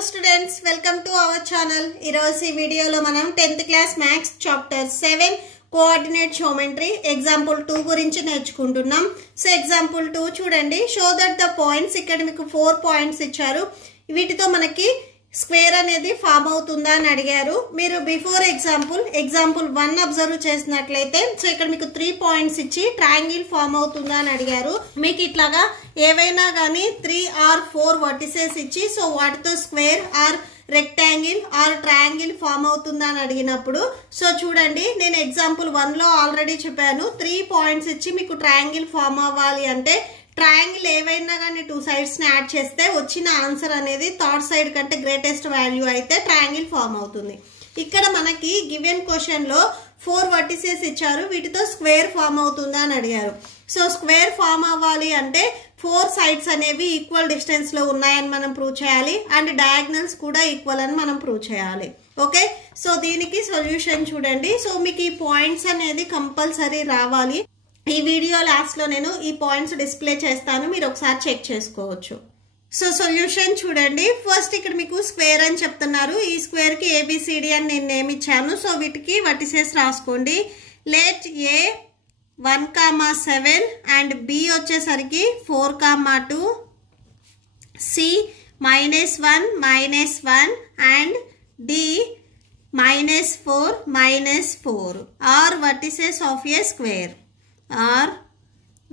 Hello students, welcome to our channel. ఈరోజు ఈ వీడియోలో మనం 10th class maths chapter 7 coordinate geometry example 2 గురించి నేర్చుకుంటున్నాం. సో ఎగ్జాంపుల్ 2 చూడండి. షో దట్ ద పాయింట్స్, ఇక్కడ మీకు 4 పాయింట్స్ ఇచ్చారు. వీటితో మనకి స్క్వేర్ అనేది ఫామ్ అవుతుందా అని అడిగారు. మీరు బిఫోర్ ఎగ్జాంపుల్ 1 అబ్జర్వ్ చేసినట్లయితే సో ఇక్కడ మీకు 3 పాయింట్స్ ఇచ్చి ట్రయాంగిల్ ఫామ్ అవుతుందా అని అడిగారు. మీకు ఇట్లాగా ఏవైనా కానీ 3 or 4 వర్టిసెస్ ఇచ్చి సో వాటితో square or rectangle or triangle form అవుతుందా అని అడిగినప్పుడు సో చూడండి, నేను ఎగ్జాంపుల్ 1లో ఆల్రెడీ చెప్పాను. 3 పాయింట్స్ ఇచ్చి మీకు ట్రయాంగిల్ ఫామ్ అవ్వాలి అంటే ట్రయాంగిల్ ఏవైనా కానీ 2 sides ని యాడ్ చేస్తే వచ్చిన ఆన్సర్ అనేది థర్డ్ సైడ్ కంటే గ్రేటెస్ట్ వాల్యూ అయితే ట్రయాంగిల్ ఫామ్ అవుతుంది. ఇక్కడ మనకి గివెన్ క్వశ్చన్ లో 4 వర్టిసెస్ ఇచ్చారు. వీటితో స్క్వేర్ ఫామ్ అవుతుందా అని అడిగారు. సో స్క్వేర్ ఫామ్ అవ్వాలి అంటే 4 sides అనేవి ఈక్వల్ డిస్టెన్స్ లో ఉన్నాయని మనం ప్రూవ్ చేయాలి అండ్ డయాగ్నల్స్ కూడా ఈక్వల్ అని మనం ప్రూవ్ చేయాలి. ఓకే, సో దీనికి సొల్యూషన్ చూడండి. సో మీకు ఈ పాయింట్స్ అనేది కంపల్సరీ రావాలి. ఈ వీడియో లాస్ట్ లో నేను ఈ పాయింట్స్ డిస్ప్లే చేస్తాను, మీరు ఒకసారి చెక్ చేసుకోవచ్చు. సో సొల్యూషన్ చూడండి. ఫస్ట్ ఇక్కడ మీకు స్క్వేర్ అని చెప్తున్నారు. ఈ స్క్వేర్ కి ఏబిసిడి అని నేను నేమ్ ఇచ్చాను. సో వీటికి వర్టిసెస్ రాసుకోండి. లెట్ ఏ 1,7 అండ్ బి వచ్చేసరికి 4,2, C -1 -1 and D -4 -4 are vertices of a square. Are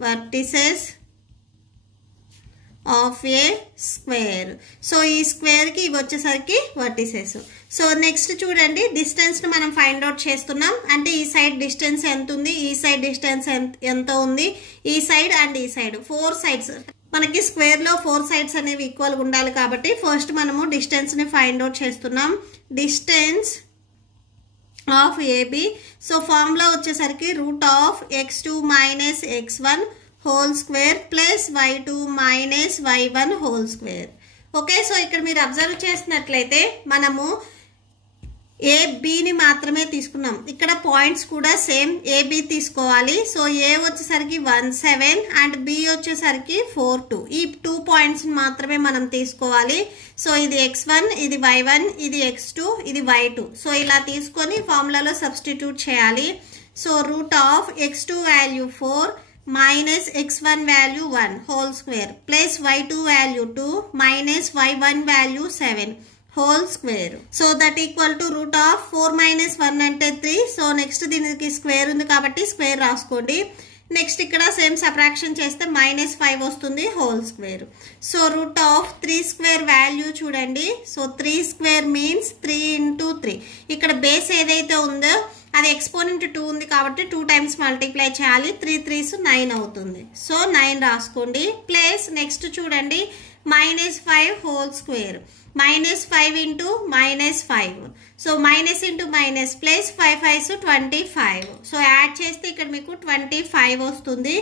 vertices of a square. So ఈ స్క్వేర్ కి ఇవి వచ్చేసరికి వర్టిసెస్. సో నెక్స్ట్ చూడండి, డిస్టెన్స్ ను మనం ఫైండ్ అవుట్ చేస్తున్నాం. అంటే ఈ సైడ్ డిస్టెన్స్ ఎంత ఉంది, ఈ సైడ్ డిస్టెన్స్ ఎంత ఉంది, ఈ సైడ్ అండ్ ఈ సైడ్ 4 sides. మనకి స్క్వేర్ లో 4 sides అనేవి ఈక్వల్ ఉండాలి కాబట్టి ఫస్ట్ మనము డిస్టెన్స్ ని ఫైండ్ అవుట్ చేస్తున్నాం. Distance of AB. So formula వచ్చేసరికి √(x2 - x1) whole square plus y2 - y1 whole square. Okay, so ఇక్కడ మీరు అబ్జర్వ్ చేసినట్లయితే మనము ఏబిని మాత్రమే తీసుకున్నాం. ఇక్కడ పాయింట్స్ కూడా సేమ్ ఏబి తీసుకోవాలి. సో ఏ వచ్చేసరికి 1,7 అండ్ బి వచ్చేసరికి 4,2. ఈ 2 పాయింట్స్ మాత్రమే మనం తీసుకోవాలి. సో ఇది x1, ఇది y1, ఇది x2, ఇది y2. సో ఇలా తీసుకొని ఫార్ములాలో సబ్స్టిట్యూట్ చేయాలి. So √(x2 value 4 -x1 value 1 whole square plus y2 value 2 -y1 value 7 whole square. So that equal to √(4 - 1) అంటే 3. సో నెక్స్ట్ దీనికి స్క్వేర్ ఉంది కాబట్టి స్క్వేర్ రాసుకోండి. నెక్స్ట్ ఇక్కడ సేమ్ సబ్ట్రాక్షన్ చేస్తే -5 వస్తుంది హోల్ స్క్వేర్. సో √(3² వాల్యూ చూడండి. So 3² means 3 × 3. ఇక్కడ బేస్ ఏదైతే ఉందో అది ఎక్స్పోనెంట్ 2 ఉంది కాబట్టి 2 times మల్టిప్లై చేయాలి. 3 3s 9 అవుతుంది. సో 9 రాసుకోండి. ప్లస్ నెక్స్ట్ చూడండి -5 whole square. -5 × -5. So minus into minus plus 5 5s 25. So add చేస్తే ఇక్కడ మీకు 25 వస్తుంది.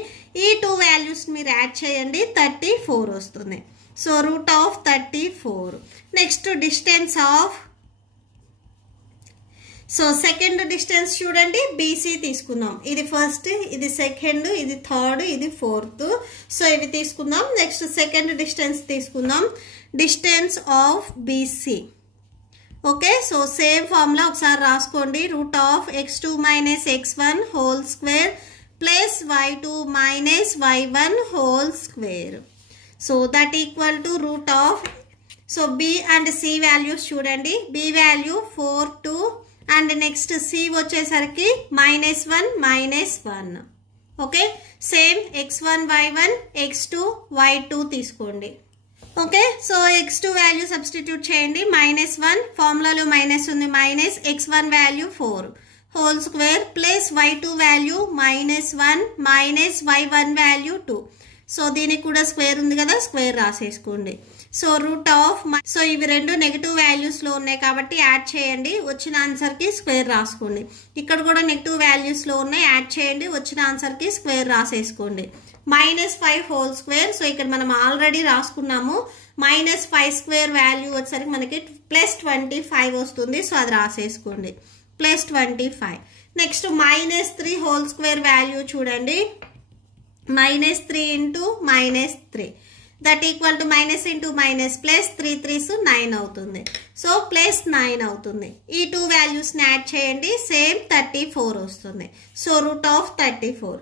ఈ 2 వాల్యూస్ మీరు యాడ్ చేయండి, 34 వస్తుంది. So √(34). Next distance of, so second distance చూడండి, బీసీ తీసుకుందాం. ఇది ఫస్ట్, ఇది సెకండ్, ఇది థర్డ్, ఇది ఫోర్త్. సో ఇవి తీసుకుందాం. నెక్స్ట్ సెకండ్ డిస్టెన్స్ తీసుకుందాం. Distance of BC. Okay, so same formula ఒకసారి రాసుకోండి. √(x2 - x1) whole square plus y2 - y1 whole square. So that equal to so B and C values చూడండి. B value 4 2 and next C వచ్చేసరికి -1 -1. Okay, same x1 y1 x2 y2 తీసుకోండి. Okay, so x2 value substitute చేయండి. -1 ఫార్ములాలో minus ఉంది, -x1 value 4 whole square plus y2 value -1 -y1 value 2. So దీనికి కూడా square ఉంది కదా, square రాసేసుకోండి. So so ఇవి రెండు నెగటివ్ వాల్యూస్ లో ఉన్నాయి కాబట్టి యాడ్ చేయండి, వచ్చిన ఆన్సర్ కి స్క్వేర్ రాసుకోండి. ఇక్కడ కూడా నెగటివ్ వాల్యూస్ లో ఉన్నాయి, యాడ్ చేయండి, వచ్చిన ఆన్సర్ కి స్క్వేర్ రాసేసుకోండి. -5 whole square. సో ఇక్కడ మనం ఆల్రెడీ రాసుకున్నాము. -5² వాల్యూ వచ్చేసరికి మనకి +25 వస్తుంది. సో అది రాసేసుకోండి, +25. నెక్స్ట్ -3 హోల్ స్క్వేర్ వాల్యూ చూడండి. -3 × -3. That equal to minus into minus plus 3 3s 9 అవుతుంది. సో ప్లస్ 9 అవుతుంది. ఈ 2 వాల్యూస్ని యాడ్ చేయండి, సేమ్ 34 వస్తుంది. So root of 34.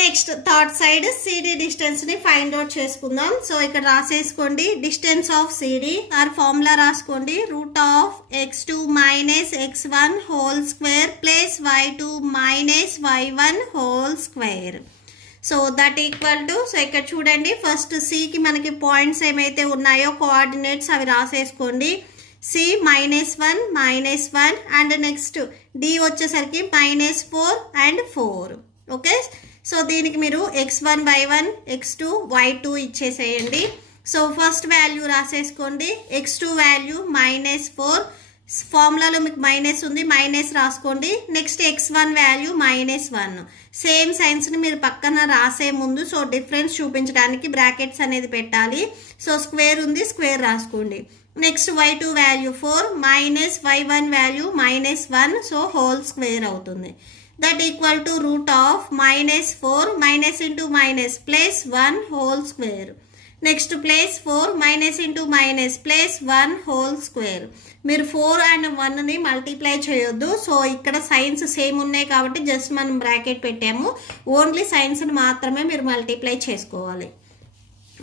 Next third side CD distance ని ఫైండ్ అవుట్ చేసుకుందాం. సో ఇక్కడ రాసేసుకోండి distance of CD or formula రాసుకోండి. Root of x2 minus x1 whole square plus y2 minus y1 whole square. So that equal to, so ఇక్కడ చూడండి first సికి మనకి points ఏమైతే ఉన్నాయో కోఆర్డినేట్స్ అవి రాసేసుకోండి. సి -1 -1 అండ్ నెక్స్ట్ డి వచ్చేసరికి -4 అండ్ 4. ఓకే, సో దీనికి మీరు x1 y1 x2 y2 ఇచ్చేసేయండి. సో ఫస్ట్ వాల్యూ రాసేసుకోండి. x2 వాల్యూ -4, ఫార్ములాలో మీకు మైనస్ ఉంది, మైనస్ రాసుకోండి. Next x1 value -1. సేమ్ సైన్స్ని మీరు పక్కన రాసే ముందు సో డిఫరెన్స్ చూపించడానికి బ్రాకెట్స్ అనేది పెట్టాలి. సో స్క్వేర్ ఉంది, స్క్వేర్ రాసుకోండి. Next y2 value 4 minus y1 value -1, so whole square అవుతుంది. That equal to root of -4 minus into minus plus 1 whole square. Next plus 4 minus into minus plus 1 whole square. మీరు 4 and 1ని multiply చేయొద్దు. So ఇక్కడ science same ఉన్నాయి కాబట్టి just మనం bracket పెట్టాము. Only సైన్స్ని మాత్రమే మీరు మల్టిప్లై చేసుకోవాలి.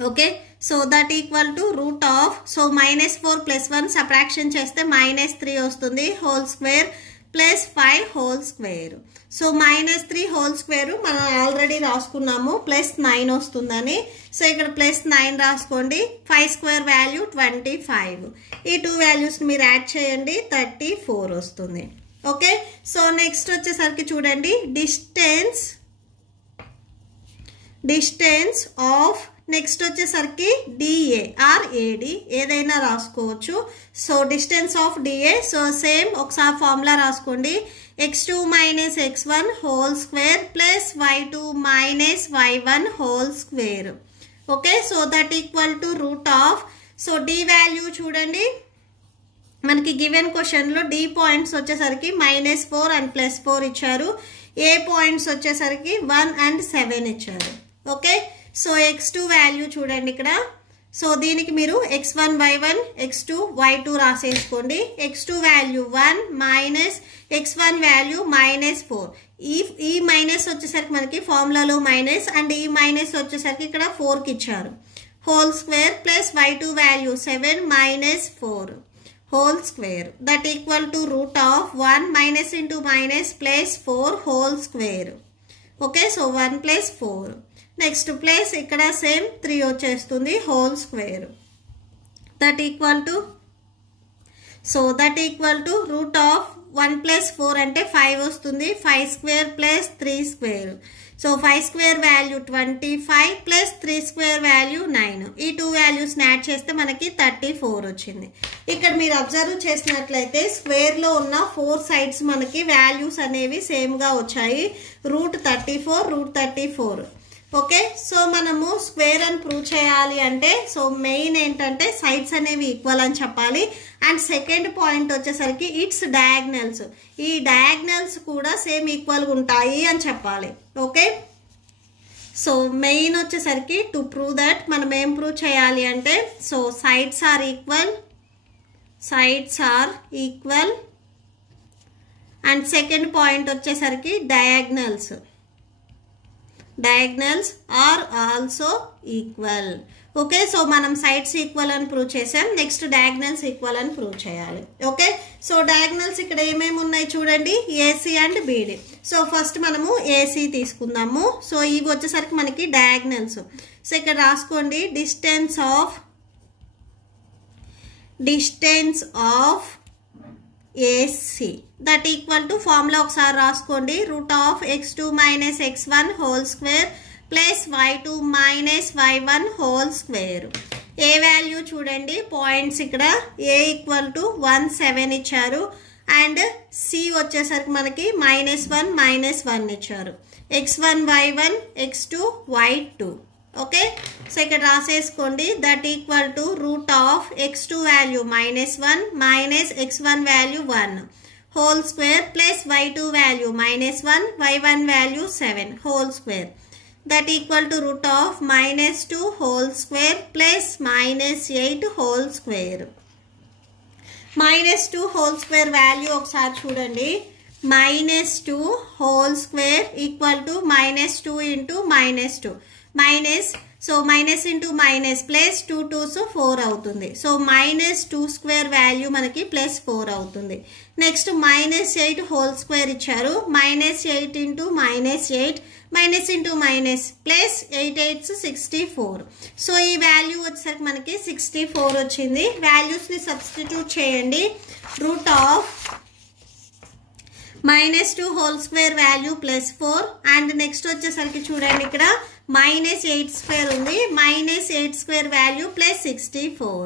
Okay, so that equal to root of, so -4 plus 1 subtraction చేస్తే -3 వస్తుంది whole square plus 5 whole square. So -3 whole square మనం ఆల్రెడీ రాసుకున్నాము, ప్లస్ 9 వస్తుందని. సో ఇక్కడ ప్లస్ 9 రాసుకోండి. 5 స్క్వేర్ వాల్యూ 25. ఈ 2 వాల్యూస్ మీరు యాడ్ చేయండి, 34 వస్తుంది. ఓకే, సో నెక్స్ట్ వచ్చేసరికి చూడండి డిస్టెన్స్ ఆఫ్, నెక్స్ట్ వచ్చేసరికి డిఏ ఆర్ ఏడి ఏదైనా రాసుకోవచ్చు. So distance of DA, so same ఒకసారి ఫార్ములా రాసుకోండి. x2 minus x1 whole square plus y2 minus y1 whole square. Okay, so that equal to root of, so D value చూడండి మనకి given క్వశ్చన్లో D points వచ్చేసరికి -4 and +4 ఇచ్చారు. ఏ points వచ్చేసరికి 1 and 7 ఇచ్చారు. Okay, so x2 value చూడండి ఇక్కడ. So దీనికి మీరు x1 y1 x2 y2 రాసేసుకోండి. x2 value 1 minus x1 value -4. ఈ మైనస్ వచ్చేసరికి మనకి ఫార్ములాలో మైనస్ అండ్ ఈ మైనస్ వచ్చేసరికి ఇక్కడ 4కి ఇచ్చారు. Whole square plus y2 value 7 -4 whole square. That equal to root of 1 minus into minus plus 4 whole square. Okay, so 1 plus 4. Next plus ఇక్కడ same 3 వచ్చేస్తుంది whole square. That equal to root of 1 plus 4 అంటే 5 వస్తుంది. 5 square plus 3 square. So 5 square value 25 plus 3 square value 9. ఈ 2 వాల్యూస్ని add చేస్తే మనకి 34 వచ్చింది. ఇక్కడ మీరు అబ్జర్వ్ చేసినట్లయితే స్క్వేర్లో ఉన్న 4 సైడ్స్ మనకి వాల్యూస్ అనేవి సేమ్గా వచ్చాయి. రూట్ 34. ఓకే, సో మనము స్క్వేర్ అని ప్రూవ్ చేయాలి అంటే సో మెయిన్ ఏంటంటే సైడ్స్ అనేవి ఈక్వల్ అని చెప్పాలి. అండ్ సెకండ్ పాయింట్ వచ్చేసరికి ఇట్స్ డయాగ్నల్స్, ఈ డయాగ్నల్స్ కూడా సేమ్ ఈక్వల్గా ఉంటాయి అని చెప్పాలి. ఓకే, సో మెయిన్ వచ్చేసరికి టు ప్రూవ్ దట్ మనం ఏం ప్రూవ్ చేయాలి అంటే so sides are equal and second point వచ్చేసరికి diagonals are also equal. Okay, so మనం సైడ్స్ ఈక్వల్ అని ప్రూవ్ చేసాం. నెక్స్ట్ డయాగ్నల్స్ ఈక్వల్ అని ప్రూవ్ చేయాలి. ఓకే, సో డయాగ్నల్స్ ఇక్కడ ఏమేమి ఉన్నాయి చూడండి, AC and BD. So first మనము ఏసీ తీసుకుందాము. సో ఇవి వచ్చేసరికి మనకి డయాగ్నల్స్. సో ఇక్కడ రాసుకోండి distance of AC that equal to formula ఒకసారి రాసుకోండి. Root of x2 minus x1 whole square plus y2 minus y1 whole square. A value చూడండి పాయింట్స్ ఇక్కడ ఏ ఈక్వల్ టు 1 7 ఇచ్చారు అండ్ సి వచ్చేసరికి మనకి -1 -1 ఇచ్చారు. x1 y1 x2 y2. Okay, so ఇక్కడ రాసేసుకోండి that equal to root of x2 value -1 minus x1 value 1 whole square plus y2 value -1 y1 value 7 whole square. that equal to root of minus 2 whole square plus minus 8 whole square. Minus 2 whole square value ఒకసారి చూడండి. minus 2 whole square equal to minus 2 into minus 2. Minus, so minus into minus plus 2 2s 4 అవుతుంది. So minus 2 square value మనకి plus 4 అవుతుంది. Next minus 8 whole square ఇచ్చారు. minus 8 into minus 8 minus into minus plus 8 8s 64. So ఈ value వచ్చేసరికి మనకి 64 వచ్చింది. వాల్యూస్ని substitute చేయండి. Root of minus 2 whole square value plus 4 and next వచ్చేసరికి చూడండి ఇక్కడ minus 8 square ఉంది. minus 8 square value plus 64.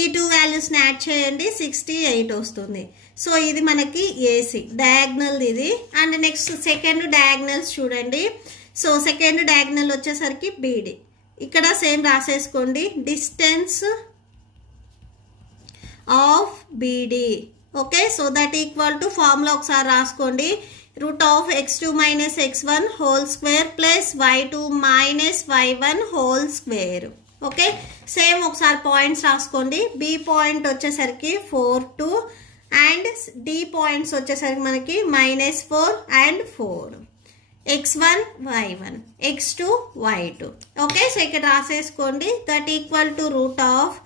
ఈ 2 వాల్యూస్ని యాడ్ చేయండి 68 వస్తుంది. సో ఇది మనకి ఏసీ డయాగ్నల్ ఇది. అండ్ నెక్స్ట్ సెకండ్ డయాగ్నల్స్ చూడండి. సో సెకండ్ డయాగ్నల్ వచ్చేసరికి బీడీ. ఇక్కడ సేమ్ రాసేసుకోండి. Distance of BD. Okay, so that equal to formula ఒకసారి రాసుకోండి. Root of x2 minus x1 whole square plus y2 minus y1 whole square. Okay, same ఒకసారి points రాసుకోండి. B point వచ్చేసరికి 4 2 and D points వచ్చేసరికి మనకి -4 and 4. x1 y1 x2 y2. Okay, so ఇక్కడ రాసేసుకోండి. That equal to root of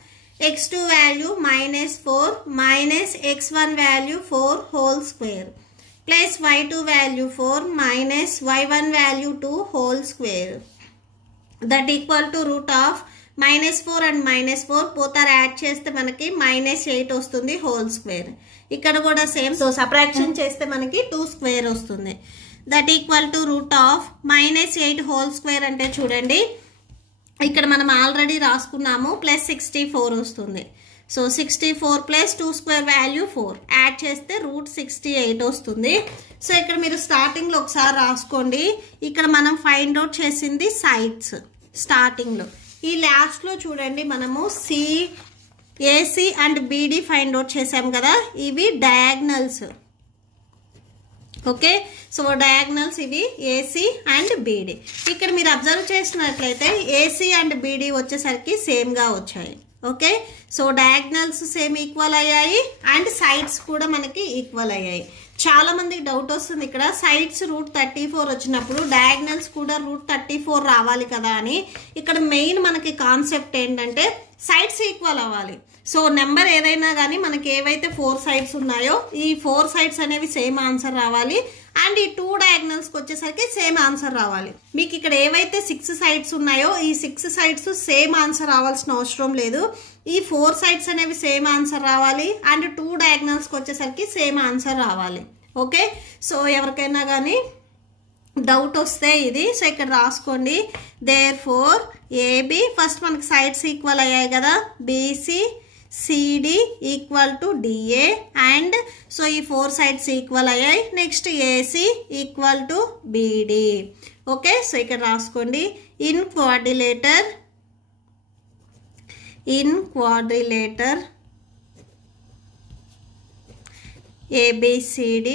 x2 value -4 minus x1 value 4 whole square plus y2 value 4 minus y1 value 2 whole square. That equal to root of -4 and -4 both are add చేస్తే మనకి -8 వస్తుంది whole square. ఇక్కడ కూడా same. So subtraction చేస్తే మనకి 2 square వస్తుంది. That equal to root of -8 whole square అంటే చూడండి ఇక్కడ మనం ఆల్రెడీ రాసుకున్నాము. ప్లస్ 64 వస్తుంది. So 64 plus 2 square value 4 add చేస్తే రూట్ 68 వస్తుంది. సో ఇక్కడ మీరు స్టార్టింగ్లో ఒకసారి రాసుకోండి. ఇక్కడ మనం ఫైండ్ అవుట్ చేసింది సైడ్స్ స్టార్టింగ్లో. ఈ లాస్ట్లో చూడండి మనము AC and BD find out చేసాం కదా, ఇవి డయాగ్నల్స్. ఓకే, సో డయాగ్నల్స్ ఇవి ఏసీ అండ్ బీడీ. ఇక్కడ మీరు అబ్జర్వ్ చేసినట్లయితే ఏసీ అండ్ బీడీ వచ్చేసరికి సేమ్గా వచ్చాయి. Okay, so diagonals same equal అయ్యాయి అండ్ సైడ్స్ కూడా మనకి ఈక్వల్ అయ్యాయి. చాలా మందికి డౌట్ వస్తుంది ఇక్కడ సైడ్స్ రూట్ 34 వచ్చినప్పుడు డయాగ్నల్స్ కూడా రూట్ 34 రావాలి కదా అని. ఇక్కడ మెయిన్ మనకి కాన్సెప్ట్ ఏంటంటే సైడ్స్ ఈక్వల్ అవ్వాలి. సో నెంబర్ ఏదైనా కానీ మనకి ఏవైతే 4 సైడ్స్ ఉన్నాయో ఈ 4 సైడ్స్ అనేవి సేమ్ ఆన్సర్ రావాలి అండ్ ఈ 2 డయాగ్నల్స్కి వచ్చేసరికి సేమ్ ఆన్సర్ రావాలి. మీకు ఇక్కడ ఏవైతే 6 సైడ్స్ ఉన్నాయో ఈ 6 సైడ్స్ సేమ్ ఆన్సర్ రావాల్సిన అవసరం లేదు. ఈ 4 సైడ్స్ అనేవి సేమ్ ఆన్సర్ రావాలి అండ్ 2 డయాగ్నల్స్కి వచ్చేసరికి సేమ్ ఆన్సర్ రావాలి. ఓకే, సో ఎవరికైనా కానీ డౌట్ వస్తే ఇది. సో ఇక్కడ రాసుకోండి. దేర్ ఫోర్ ఏబి ఫస్ట్ మనకి సైడ్స్ ఈక్వల్ అయ్యాయి కదా, BC CD equal to DA and so ఈ 4 సైడ్స్ ఈక్వల్ అయ్యాయి. Next AC equal to BD. Okay, so ఇక్కడ రాసుకోండి. In quadrilateral ABCD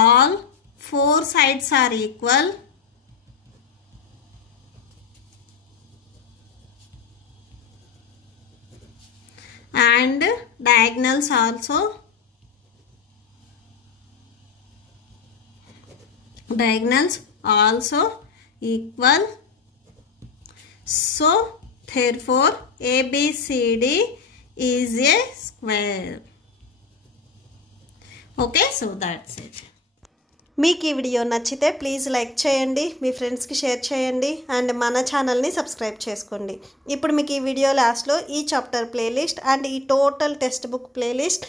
all 4 sides are equal and diagonals also equal. So therefore ABCD is a square. Okay, so that's it. మీకు ఈ video నచ్చితే please like చేయండి, మీ ఫ్రెండ్స్కి share చేయండి and మన ఛానల్ని సబ్స్క్రైబ్ చేసుకోండి. ఇప్పుడు మీకు ఈ వీడియో లాస్ట్లో ఈ చాప్టర్ ప్లేలిస్ట్ అండ్ ఈ total text book playlist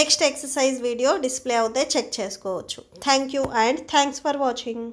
next exercise video display అవుతే చెక్ చేసుకోవచ్చు. Thank you and thanks for watching.